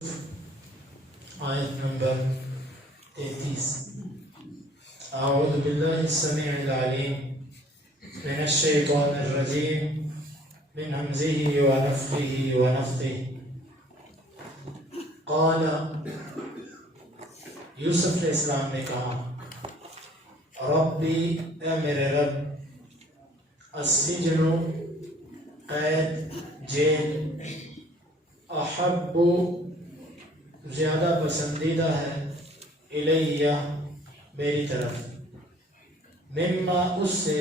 آیت نمبر 33. اعوذ باللہ السمیع العلیم من الشیطان الرجیم من ہمزه ونفخه ونفثه. قال یوسف علیہ السلام نے کہا ربی اے میرے رب السجن قید جیل احب زیادہ پسندیدہ ہے الیہ میری طرف مما اس سے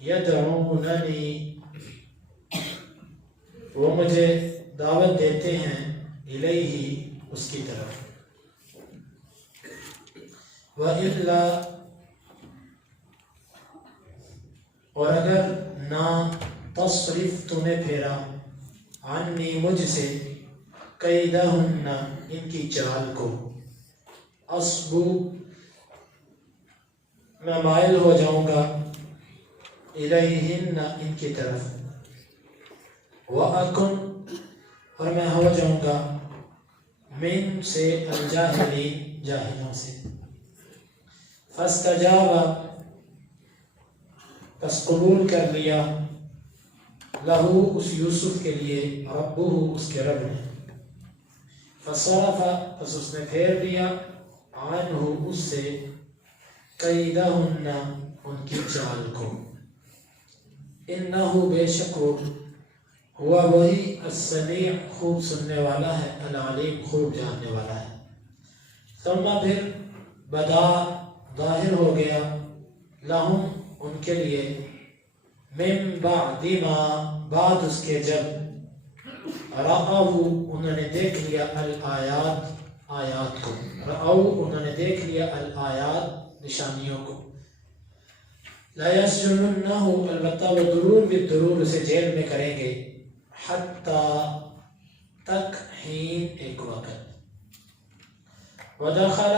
یدعوننی وہ مجھے دعوت دیتے ہیں الیہ اس کی طرف وَإِلَّا اور اگر نہ تصرف تمہیں پھیرا عنی مجھ سے قیدہن ان کی چال کو اصبو میں مائل ہو جاؤں گا الیہن ان کی طرف وَأَكُنْ اور میں ہو جاؤں گا من سے الجاہلین جاہلوں سے فاستجاب پس قبول کر لیا لہو اس یوسف کے لیے ربہ اس کے رب نے فصرف پس اس نے پھیر لیا عنہ اس سے قیدہن ان کی چال کو انہو بے شک ہوا وہی السمیع خوب سننے والا ہے العلیم خوب جاننے والا ہے ثم پھر بدا ظاہر ہو گیا لہم ان کے لیے من بعد ما بعد اس کے جب رأو انہوں نے دیکھ لیا الآیات آیات کو رأو انہوں نے دیکھ لیا الآیات نشانیوں کو لا یسجننہ البتہ وہ ضرور بالضرور اسے جیل میں کریں گے حتی تک حین ایک وقت ودخل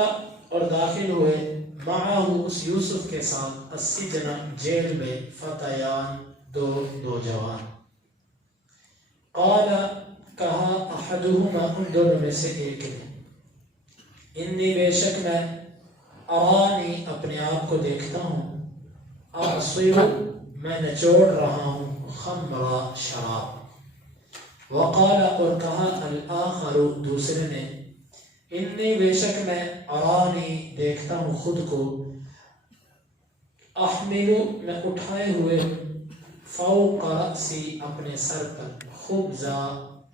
اور داخل ہوئے معاہ اس یوسف کے ساتھ السجن جیل میں فتیان دو نوجوان قال کہا احدہما ان دونوں میں سے ایک نے انی بے شک میں ارانی اپنے آپ کو دیکھتا ہوں اعصر میں نچوڑ رہا ہوں خمر شراب وقال اور کہا الآخر دوسرے نے انی بے شک میں ارانی دیکھتا ہوں خود کو احمل میں اٹھائے ہوئے فوق رأسی اپنے سر پر خبزہ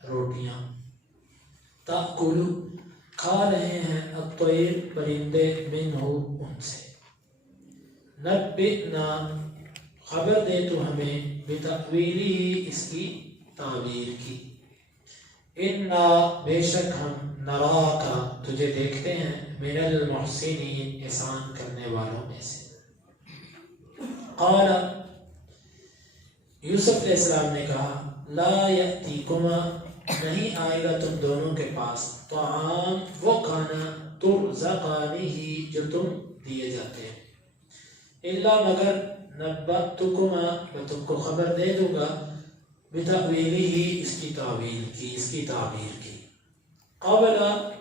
روٹیاں تأکل کھا رہے ہیں الطیر پرندے منہ ان سے نبئنا خبر دے تو ہمیں بتأویلی اس کی تعبیر کی انا بے شک ہم نراکا تجھے دیکھتے ہیں من المحسنین احسان کرنے والوں میں سے قال یوسف علیہ السلام نے کہا لا یأتیکما نہیں آئے گا تم دونوں کے پاس طعام وہ کھانا ترزقانہ جو تم دیے جاتے ہیں الا مگر نبأتکما میں تم کو خبر دے دوں گا بتأویلہ اس کی تعبیر کی قبل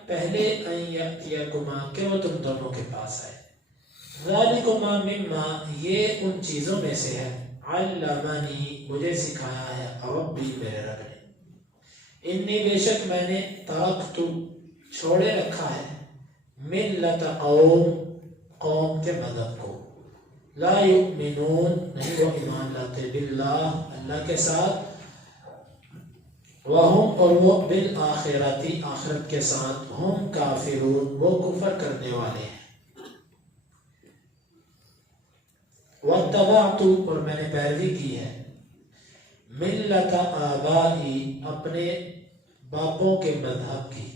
پہلے ان یأتیکما کہ وہ تم دونوں کے پاس آئے ذالکما مما یہ ان چیزوں میں سے ہے علمنی مجھے سکھایا ہے ربی میرے رب نے انی بے شک میں نے ترکت چھوڑے رکھا ہے ملت قوم کے مذہب کو لا یؤمنون نہیں وہ ایمان لاتے باللہ اللہ کے ساتھ وہم اور وہ بالآخرتی آخرت کے ساتھ ہم کافرون وہ کفر کرنے والے ہیں واتبعت اور میں نے پیروی کی ہے ملت آبائی اپنے باپوں کے مذہب کی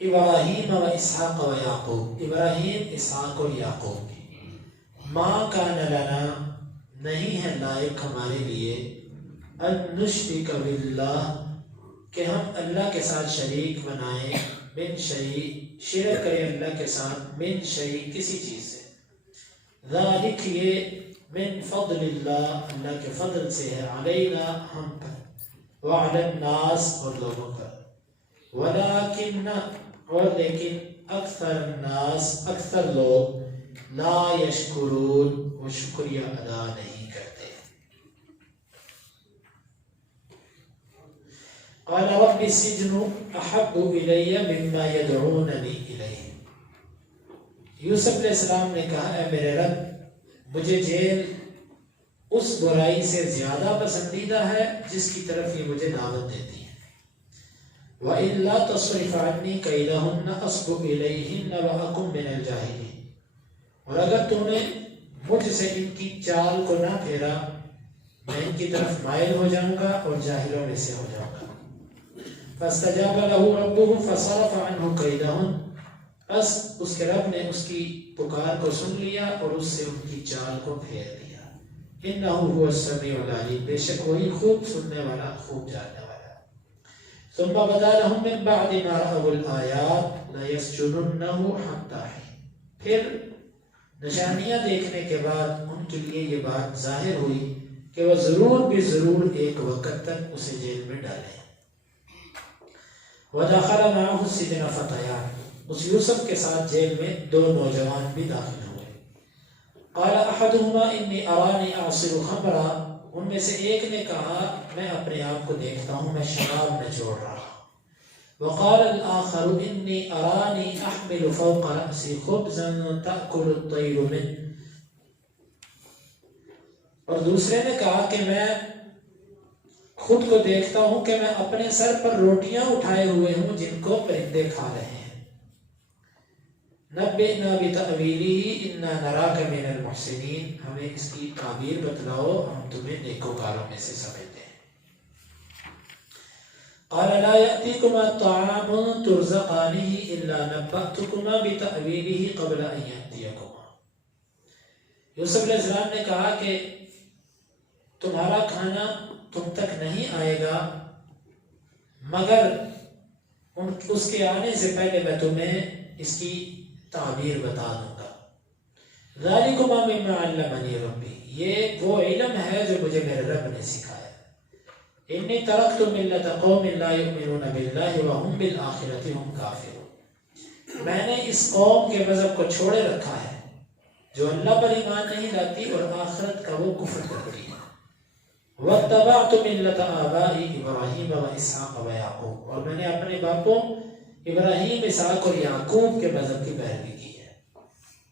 ابراہیم و اسحاق و یعقوب ابراہیم اسحاق و یعقوب کی ما کان لنا نہیں ہے لائق ہمارے لیے ان نشرک باللہ کہ ہم اللہ کے ساتھ شریک بنائیں من شیء شرک کریں اللہ کے ساتھ من شیء کسی چیز سے ذالک یہ من فضل اللہ اللہ کے فضل سے ہے علینا ہم پر وعلی الناس اور لوگوں پر ولیکن اور لیکن اکثر الناس اکثر لوگ لا یشکرون وہ شکریہ ادا نہیں کرتے. قال رب السجن احب الی مما یدعوننی الیہ. یوسف علیہ السلام نے کہا اے میرے رب مجھے جیل اس برائی سے زیادہ پسندیدہ ہے جس کی طرف یہ مجھے دعوت دیتی ہے. وَإِلَّا تَصْرِفْ عَنِّي كَيْدَهُنَّ أَصْبُ إِلَيْهِنَّ وَأَكُن مِّنَ الْجَاهِلِينَ. اور اگر تو نے مجھ سے ان کی چال کو نہ پھیرا میں ان کی طرف مائل ہو جاؤں گا اور جاہلوں میں سے ہو جاؤں گا. فَاسْتَجَابَ لَهُ رَبُّهُ فَصَرَفَ عَنْهُ كَيْدَهُنَّ. بس اس کے رب نے اس کی پکار کو سن لیا اور اس سے ان کی چال کو پھیر دیا. إِنَّهُ هُوَ السَّمِيعُ الْعَلِيمُ. بے شک وہی خوب سننے والا خوب جاننے والا. ثم بدا لهم من بعد ما رأوا الآيات ليسجننه حتى حين. پھر نشانیاں دیکھنے کے بعد ان کے لیے یہ بات ظاہر ہوئی کہ وہ ضرور بھی ضرور ایک وقت تک اسے جیل میں ڈالیں. ودخل معه السجن فتيان. اس یوسف کے ساتھ جیل میں دو نوجوان بھی داخل ہوئے. قال احدهما انی ارانی اعصر خمرا. ان میں سے ایک نے کہا میں اپنے آپ کو دیکھتا ہوں میں شراب نچوڑ رہا ہوں. وقال الآخر انی ارانی احمل فوق رأسی خبزا تأکل الطیر منه. اور دوسرے نے کہا کہ میں خود کو دیکھتا ہوں کہ میں اپنے سر پر روٹیاں اٹھائے ہوئے ہوں جن کو پرندے کھا رہے ہیں. نبئنا بتأویلہ انا نراک من المحسنین. ہمیں اس کی تعبیر بتلاؤ ہم تمہیں نیکوکاروں میں سے سمجھتے ہیں. قال لا یأتیکما طعام ترزقانہ الا نبأتکما بتأویلہ قبل ان یأتیکما. یوسف علیہ السلام نے کہا کہ تمہارا کھانا تم تک نہیں آئے گا مگر اس کے آنے سے پہلے میں تمہیں اس کی تعبیر بتا دوں گا. ذالکما مما علمنی ربی. یہ وہ علم ہے جو مجھے میرے رب نے سکھایا. انی ترکت ملت قوم لا یؤمنون باللہ وهم بالآخرۃ هم کافرون. میں نے اس قوم کے مذہب کو چھوڑے رکھا ہے جو اللہ پر ایمان نہیں لاتی اور آخرت کا وہ کفر کرتی ہے. واتبعت ملت آبائی ابراہیم و اسحاق و یعقوب. اور میں نے اپنے باپوں ابراہیم اسحاق اور یعقوب کے مذہب کی پیروی کی ہے.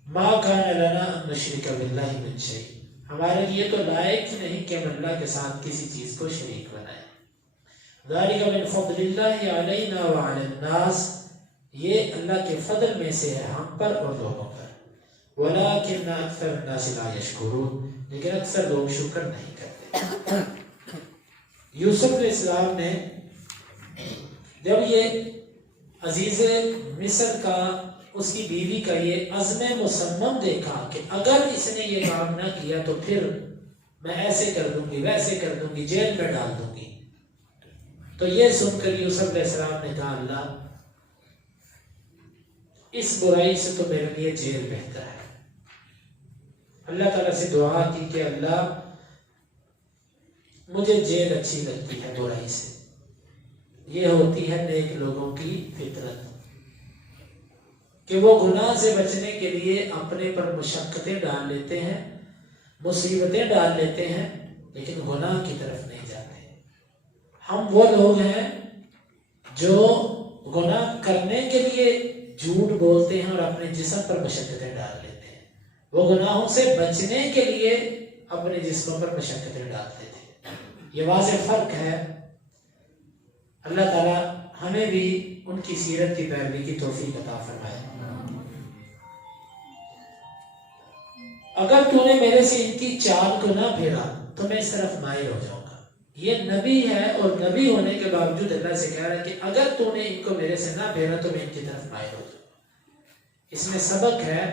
ما کان لنا ان نشرک باللہ من شیء. ہمارے لیے تو لائق نہیں کہ ہم اللہ کے ساتھ کسی چیز کو شریک بنائیں. ذالک من فضل اللہ علینا وعلی الناس. یہ اللہ کے فضل میں سے ہے ہم پر اور لوگوں پر. ولکن اکثر الناس لا یشکرون. لیکن اکثر لوگ شکر نہیں کرتے. یوسف علیہ السلام نے جب یہ عزیز مصر کا اس کی بیوی کا یہ عزم مصمم دیکھا کہ اگر اس نے یہ کام نہ کیا تو پھر میں ایسے کر دوں گی ویسے کر دوں گی جیل میں ڈال دوں گی، تو یہ سن کر یوسف علیہ السلام نے کہا اللہ اس برائی سے تو میرے لیے جیل بہتر ہے. اللہ تعالیٰ سے دعا کی کہ اللہ مجھے جیل اچھی لگتی ہے برائی سے. یہ ہوتی ہے نیک لوگوں کی فطرت کہ وہ گناہ سے بچنے کے لیے اپنے پر مشقتیں ڈال لیتے ہیں، مصیبتیں ڈال لیتے ہیں، لیکن گناہ کی طرف نہیں جاتے. ہم وہ لوگ ہیں جو گناہ کرنے کے لیے جھوٹ بولتے ہیں اور اپنے جسم پر مشقتیں ڈال لیتے ہیں. وہ گناہوں سے بچنے کے لیے اپنے جسموں پر مشقتیں ڈالتے تھے. یہ واضح فرق ہے. اللہ تعالیٰ ہمیں بھی ان کی سیرت کی پیروی کی توفیق عطا فرمائے. اگر تو نے میرے سے ان کی چال کو نہ پھیرا تو میں اس طرف مائل ہو جاؤں گا. یہ نبی ہے اور نبی ہونے کے باوجود اللہ سے کہہ رہا ہے کہ اگر تو نے ان کو میرے سے نہ پھیرا تو میں ان کی طرف مائل ہو جاؤں گا. اس میں سبق ہے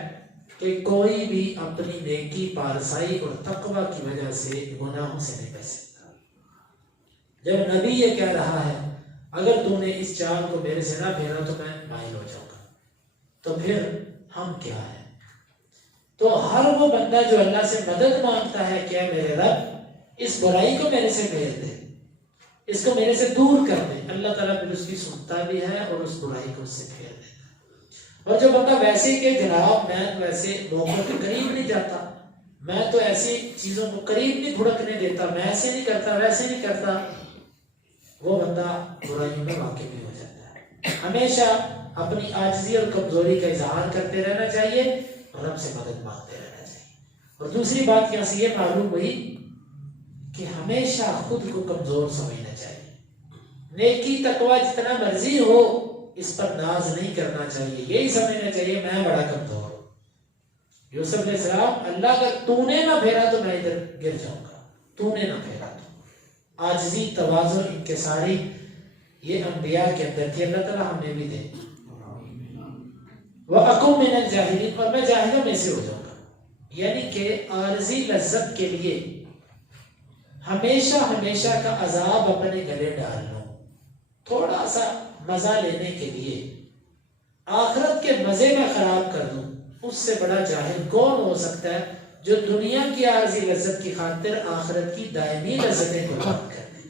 کہ کوئی بھی اپنی نیکی پارسائی اور تقوی کی وجہ سے گناہوں سے نہیں بچ سکتا. جب نبی یہ کہہ رہا ہے اگر تو نے اس چال کو میرے سے نہ پھیرا تو میں مائل ہو جاؤں گا، تو پھر ہم کیا ہیں؟ تو ہر وہ بندہ جو اللہ سے مدد مانگتا ہے کہ میرے رب اس برائی کو میرے سے پھیر دے، اس کو میرے سے دور کر دے، اللہ تعالیٰ پھر اس کی سنتا بھی ہے اور اس برائی کو اس سے پھیر دیتا ہے۔ اور جو بندہ ویسے کہ جناب میں تو ایسے موقع کے قریب نہیں جاتا، میں تو ایسی چیزوں کو قریب نہیں بھڑکنے دیتا، میں ایسے نہیں کرتا ویسے نہیں کرتا، وہ بندہ برائیوں میں واقع بھی ہو جاتا ہے۔ ہمیشہ اپنی عاجزی اور کمزوری کا اظہار کرتے رہنا چاہیے اور رب سے مدد مانگتے رہنا چاہیے۔ اور دوسری بات یہاں سے یہ معلوم ہوئی کہ ہمیشہ خود کو کمزور سمجھنا چاہیے، نیکی تقوی جتنا مرضی ہو اس پر ناز نہیں کرنا چاہیے، یہی سمجھنا چاہیے میں بڑا کمزور ہوں۔ یوسف علیہ السلام، اللہ اگر تو نے نہ پھیرا تو میں ادھر گر جاؤں گا، تو نے نہ پھیرا تو۔ عاجزی، تواضع، انکساری یہ انبیاء کے اندر تھی، اللہ تعالیٰ ہمیں بھی دے۔ وَأَكُن مِّنَ الْجَاهِلِينَ، اور میں جاہلوں میں سے ہو جاؤں گا، یعنی کہ عارضی لذت کے لیے ہمیشہ کا عذاب اپنے گلے ڈال لوں، تھوڑا سا مزہ لینے کے لیے آخرت کے مزے میں خراب کر دوں، اس سے بڑا جاہل کون ہو سکتا ہے جو دنیا کی عارضی لذت کی خاطر آخرت کی دائمی لذتیں قربان کر دے۔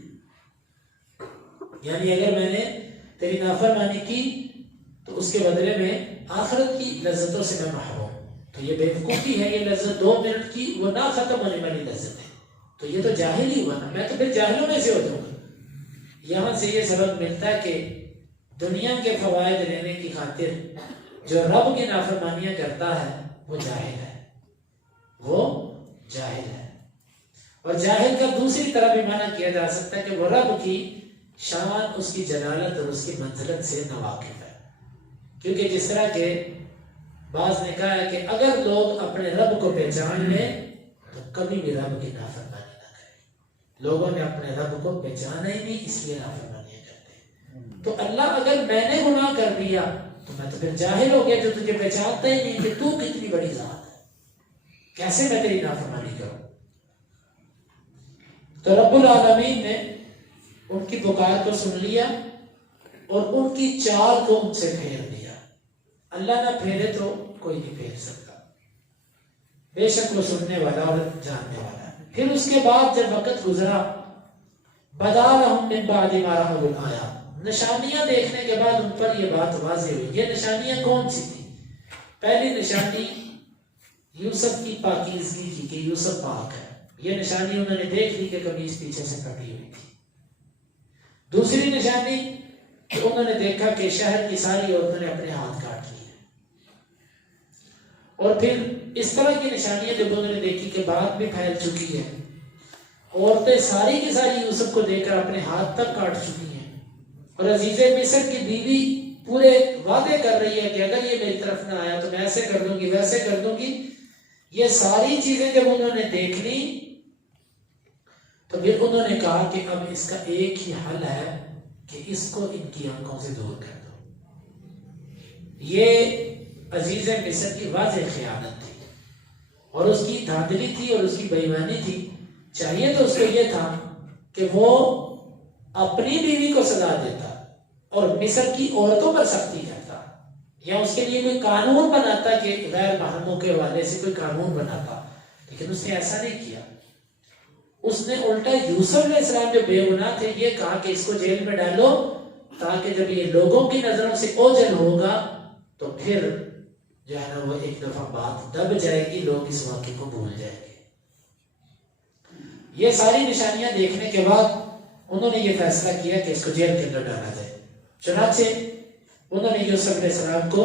یعنی اگر میں نے تیری نافرمانی کی تو اس کے بدلے میں آخرت کی لذتوں سے میں محروم، تو یہ بیوقوفی ہے، یہ لذت 2 منٹ کی وہ نہ ختم ہونے والی لذت ہے، تو یہ تو جاہل ہی ہوا نا، میں تو پھر جاہلوں میں سے ہو جاؤں گا۔ یہاں سے یہ سبق ملتا ہے کہ دنیا کے فوائد لینے کی خاطر جو رب کی نافرمانیاں کرتا ہے وہ جاہل ہے، وہ جاہل ہے۔ اور جاہل کا دوسری طرح بھی معنی کیا جا سکتا ہے کہ وہ رب کی شان، اس کی جلالت اور اس کی منزلت سے ناواقف ہے، کیونکہ جس طرح کہ بعض نے کہا ہے کہ اگر لوگ اپنے رب کو پہچان لیں تو کبھی بھی رب کی نافرمانی نہ کریں۔ لوگوں نے اپنے رب کو پہچانا ہی نہیں، اس لیے نافرمانیاں کرتے ہیں۔ تو اللہ اگر میں نے گناہ کر دیا تو میں تو پھر جاہل ہو گیا جو تجھے پہچانتا ہی نہیں کہ تو کتنی بڑی ذات ہے، کیسے میں تیری نافرمانی کروں۔ تو رب العالمین نے ان کی پکار کو سن لیا اور ان کی چال کو ان سے پھیر دیا۔ اللہ نہ پھیرے تو کوئی نہیں پھیر سکتا، بے شک وہ سننے والا اور جاننے والا ہے۔ پھر اس کے بعد جب وقت گزرا، بدا لہم من بعد ما رأوا الآیات، نشانیاں دیکھنے کے بعد ان پر یہ بات واضح ہوئی۔ یہ نشانیاں کون سی تھی؟ پہلی نشانی یوسف کی پاکیزگی کی کہ یوسف پاک ہے، یہ نشانی انہوں نے دیکھ لی کہ قمیص پیچھے سے کٹی ہوئی تھی۔ دوسری نشانی کہ انہوں نے دیکھا کہ شہر کی ساری عورتوں نے اپنے ہاتھ کاٹ لیے۔ اور پھر اس طرح کی نشانیاں جب انہوں نے دیکھی کہ بات بھی پھیل چکی ہے، عورتیں ساری کی ساری یوسف کو دیکھ کر اپنے ہاتھ تک کاٹ چکی ہیں، اور عزیز مصر کی بیوی پورے وعدے کر رہی ہے کہ اگر یہ میری طرف نہ آیا تو میں ایسے کر دوں گی ویسے کر دوں گی۔ یہ ساری چیزیں جب انہوں نے دیکھ لی تو پھر انہوں نے کہا کہ اب اس کا ایک ہی حل ہے کہ اس کو ان کی آنکھوں سے دور کر دو۔ یہ عزیز مصر کی واضح خیانت تھی اور اس کی دھاندلی تھی اور اس کی بے ایمانی تھی۔ چاہیے تو اس کو یہ تھا کہ وہ اپنی بیوی کو سزا دیتا اور مصر کی عورتوں پر سختی کرتا، یا اس کے لیے کوئی قانون بناتا کہ غیر محرموں کے حوالے سے کوئی قانون بناتا، لیکن اس نے ایسا نہیں کیا۔ اس نے الٹا یوسف علیہ السلام جو بے گناہ تھے یہ کہا کہ اس کو جیل میں ڈالو تاکہ جب یہ لوگوں کی نظروں سے اوجھل ہوگا تو پھر جو ہے نا وہ ایک دفعہ بات دب جائے گی، لوگ اس واقعے کو بھول جائیں گے۔ یہ ساری نشانیاں دیکھنے کے بعد انہوں نے یہ فیصلہ کیا کہ اس کو جیل کے اندر ڈالا جائے۔ چنانچہ انہوں نے یوسف علیہ السلام کو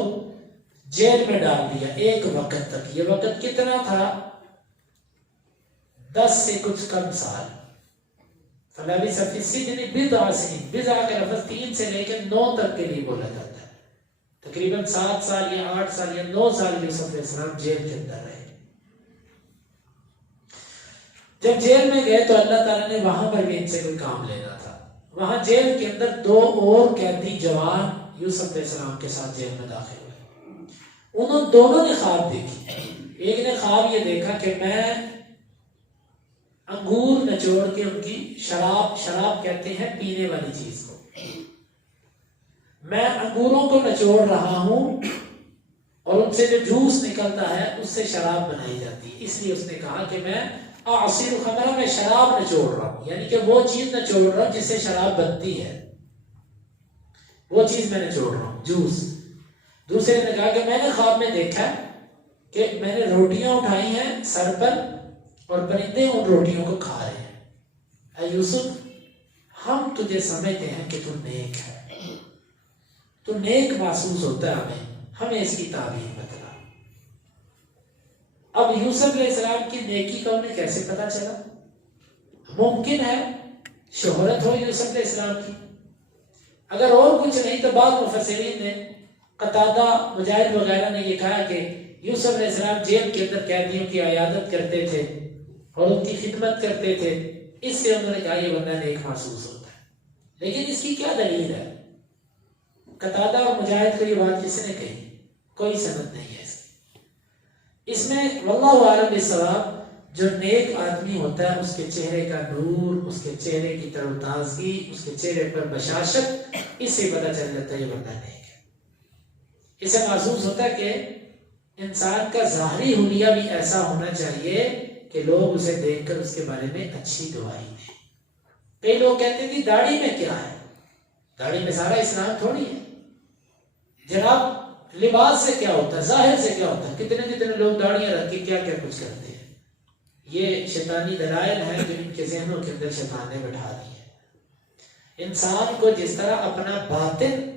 جیل میں ڈال دیا ایک وقت تک۔ یہ وقت کتنا تھا؟ 10 سے کچھ کم سال۔ فلبث فی السجن بضع سنین، بضع کا لفظ 3 سے لے کے 9 تک کے لیے بولا جاتا ہے، تقریباً 7 سال یا 8 سال یا 9 سال یوسف علیہ السلام جیل کے اندر رہے۔ جب جیل میں گئے تو اللہ تعالیٰ نے وہاں پر بھی ان سے کوئی کام لینا تھا۔ وہاں جیل کے اندر 2 اور قیدی جوان یوسف علیہ السلام کے ساتھ جیل میں داخل ہوئے۔ انہوں دونوں نے خواب دیکھی۔ ایک نے خواب یہ دیکھا کہ میں انگور نچوڑ کے ان کی شراب کہتے ہیں پینے والی چیز کو، میں انگوروں کو نچوڑ رہا ہوں اور ان سے جو جوس نکلتا ہے اس سے شراب بنائی جاتی ہے، اس لیے اس نے کہا کہ میں اعصر خمرہ، میں شراب نچوڑ رہا ہوں، یعنی کہ وہ چیز نچوڑ رہا ہوں جس سے شراب بنتی ہے، وہ چیز میں نچوڑ رہا ہوں، جوس۔ دوسرے نے کہا کہ میں نے خواب میں دیکھا کہ میں نے روٹیاں اٹھائی ہیں سر پر اور پرندے ان روٹیوں کو کھا رہے ہیں۔ اے یوسف، ہم تجھے سمجھتے ہیں کہ تو نیک ہے، تو نیک محسوس ہوتا ہے ہمیں اس کی تعبیر بتلا۔ اب یوسف علیہ السلام کی نیکی کا انہیں کیسے پتا چلا؟ ممکن ہے شہرت ہو یوسف علیہ السلام کی، اگر اور کچھ نہیں تو بعض مفسرین نے، قتادہ، مجاہد وغیرہ نے یہ کہا کہ یوسف علیہ السلام جیل کے اندر قیدیوں کی عیادت کرتے تھے اور ان کی خدمت کرتے تھے، اس سے انہوں نے کہا یہ بندہ نیک محسوس ہوتا ہے۔ لیکن اس کی کیا دلیل ہے؟ قتادہ اور مجاہد کو یہ بات کس نے کہی؟ کوئی سند نہیں ہے اس میں۔ واللہ اعلم بالصواب، جو نیک آدمی ہوتا ہے اس کے چہرے کا نور، اس کے چہرے کی تر و تازگی، اس کے چہرے پر بشاشت، اس سے پتہ چل جاتا ہے یہ بندہ نیک ہے۔ اس سے محسوس ہوتا ہے کہ انسان کا ظاہری حلیہ بھی ایسا ہونا چاہیے کہ لوگ اسے دیکھ کر اس کے بارے میں اچھی گواہی دیں۔ کئی لوگ کہتے ہیں کہ داڑھی میں کیا ہے؟ داڑھی میں سارا اسلام تھوڑی ہے جناب۔ لباس سے کیا ہوتا ہے؟ ظاہر سے کیا ہوتا ہے؟ کتنے کتنے لوگ داڑیاں رکھ کے کیا کیا کچھ کرتے ہیں۔ یہ شیطانی دلائل ہیں جو ان کے ذہنوں کے اندر شیطان نے بٹھا دی ہے۔ انسان کو جس طرح اپنا باطن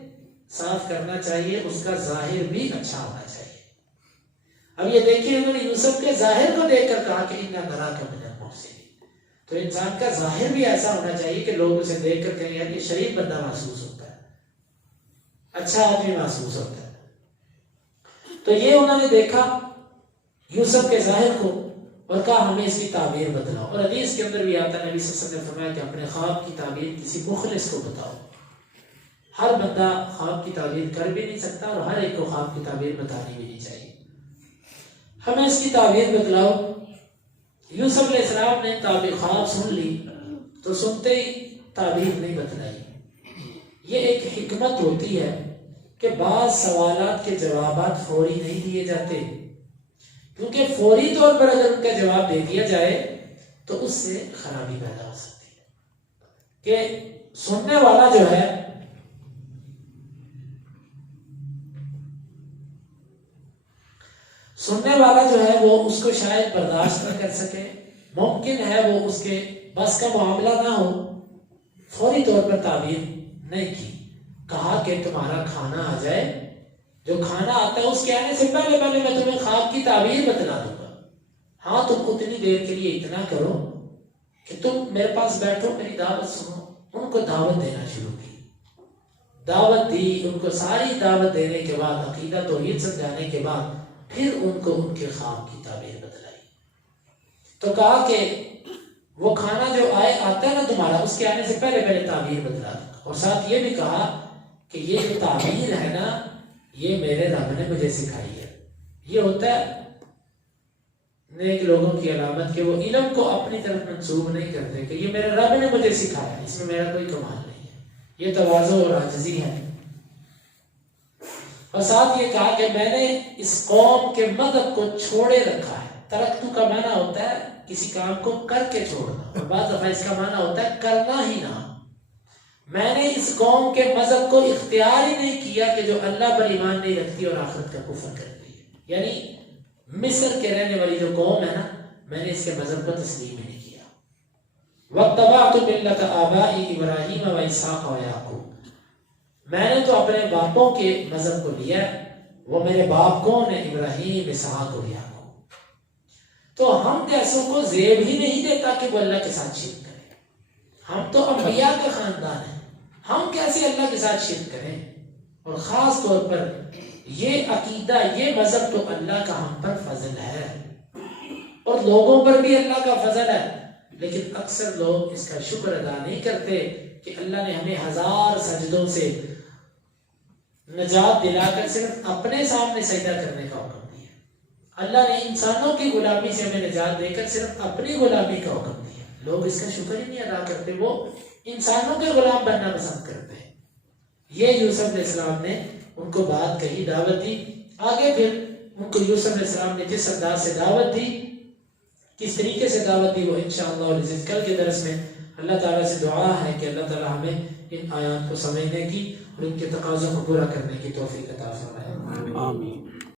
صاف کرنا چاہیے، اس کا ظاہر بھی اچھا ہونا چاہیے۔ اب یہ دیکھیے انہوں نے یوسف کے ظاہر کو دیکھ کر کہا کہ اِنَّا نَرَاكَ مِنَ الْمُحْسِنِينَ، تو انسان کا ظاہر بھی ایسا ہونا چاہیے کہ لوگ اسے دیکھ کر کہیں یار یہ شریف بندہ محسوس ہوتا ہے، اچھا آدمی محسوس ہوتا ہے۔ تو یہ انہوں نے دیکھا یوسف کے ظاہر کو اور کہا ہمیں اس کی تعبیر بتلاؤ۔ اور حدیث کے اندر بھی آتا ہے، نبی صلی اللہ علیہ وسلم نے فرمایا کہ اپنے خواب کی تعبیر کسی مخلص کو بتاؤ۔ ہر بندہ خواب کی تعبیر کر بھی نہیں سکتا اور ہر ایک کو خواب کی تعبیر بتانی بھی نہیں چاہیے۔ ہمیں اس کی تعبیر بتلاؤ۔ یوسف علیہ السلام نے تعبیر خواب سن لی تو سنتے ہی تعبیر نہیں بتلائی۔ یہ ایک حکمت ہوتی ہے کہ بعض سوالات کے جوابات فوری نہیں دیے جاتے، کیونکہ فوری طور پر اگر ان کا جواب دے دیا جائے تو اس سے خرابی پیدا ہو سکتی ہے کہ سننے والا جو ہے وہ اس کو شاید برداشت نہ کر سکے، ممکن ہے وہ اس کے بس کا معاملہ نہ ہو، فوری طور پر تعبیر نہیں کی۔ کہا کہ تمہارا کھانا آ جائے، جو کھانا آتا ہے اس کے آنے سے پہلے میں تمہیں خواب کی تعبیر بتلا دوں گا۔ ہاں تم اتنی دیر کے لیے اتنا کرو کہ تم میرے پاس بیٹھو، میری دعوت سنو۔ ان کو دعوت دینا شروع کی، دعوت دی، ان کو ساری دعوت دینے کے بعد، عقیدہ توحید سمجھانے کے بعد پھر ان کو ان کے خواب کی تعبیر بتلائی۔ تو کہا کہ وہ کھانا جو آتا ہے نا تمہارا، اس کے آنے سے پہلے تعبیر بتلا دوں گا۔ اور ساتھ یہ بھی کہا کہ یہ جو تعبیر ہے نا یہ میرے رب نے مجھے سکھائی ہے۔ یہ ہوتا ہے نیک لوگوں کی علامت کہ وہ علم کو اپنی طرف منسوب نہیں کرتے کہ یہ میرے رب نے مجھے سکھایا، اس میں میرا کوئی کمال نہیں ہے۔ یہ تواضع اور عاجزی ہے۔ اور ساتھ یہ کہا کہ میں نے اس قوم کے مذہب کو چھوڑے رکھا ہے۔ ترکتو کا معنی ہوتا ہے کسی کام کو کر کے چھوڑنا، اور بعض دفعہ اس کا معنی ہوتا ہے کرنا ہی نہ۔ میں نے اس قوم کے مذہب کو اختیار ہی نہیں کیا کہ جو اللہ پر ایمان نہیں رکھتی اور آخرت کا کفر کرتی ہے۔ یعنی مصر کے رہنے والی جو قوم ہے نا، میں نے اس کے مذہب کو تسلیم ہی نہیں کیا۔ وَاتَّبَعْتُ مِلَّةَ آبَائِي إِبْرَاهِيمَ وَإِسْحَاقَ وَيَعْقُوبَ، میں نے تو اپنے باپوں کے مذہب کو لیا۔ وہ میرے باپ کون ہیں؟ ابراہیم، اسحاق اور یعقوب۔ تو ہم جیسوں کو زیب ہی نہیں دیتا کہ وہ اللہ کے ساتھ شرک کریں۔ ہم تو انبیاء کا خاندان ہیں، ہم کیسے اللہ کے ساتھ شرک کریں؟ اور خاص طور پر یہ عقیدہ، یہ مذہب تو اللہ کا ہم پر فضل ہے، اور لوگوں پر بھی اللہ کا فضل ہے، لیکن اکثر لوگ اس کا شکر ادا نہیں کرتے کہ اللہ نے ہمیں 1000 سجدوں سے نجات دلا کر صرف اپنے سامنے سجدہ کرنے کا حکم دیا۔ اللہ نے انسانوں کی غلامی سے ہمیں نجات دے کر صرف اپنی غلامی کا حکم دیا۔ لوگ اس کا شکر ہی نہیں ادا کرتے، وہ انسانوں کے غلام بننا پسند کرتے ہیں۔ یہ یوسف علیہ السلام نے ان کو بات کہی، دعوت دی۔ آگے پھر ان کو یوسف علیہ السلام نے جس انداز سے دعوت دی کس طریقے سے دعوت دی وہ انشاءاللہ العزیز کل کے درس میں اللہ تعالیٰ سے دعا ہے کہ اللہ تعالیٰ ہمیں ان آیات کو سمجھنے کی اور ان کے تقاضوں کو پورا کرنے کی توفیق عطا فرمائے. آمین.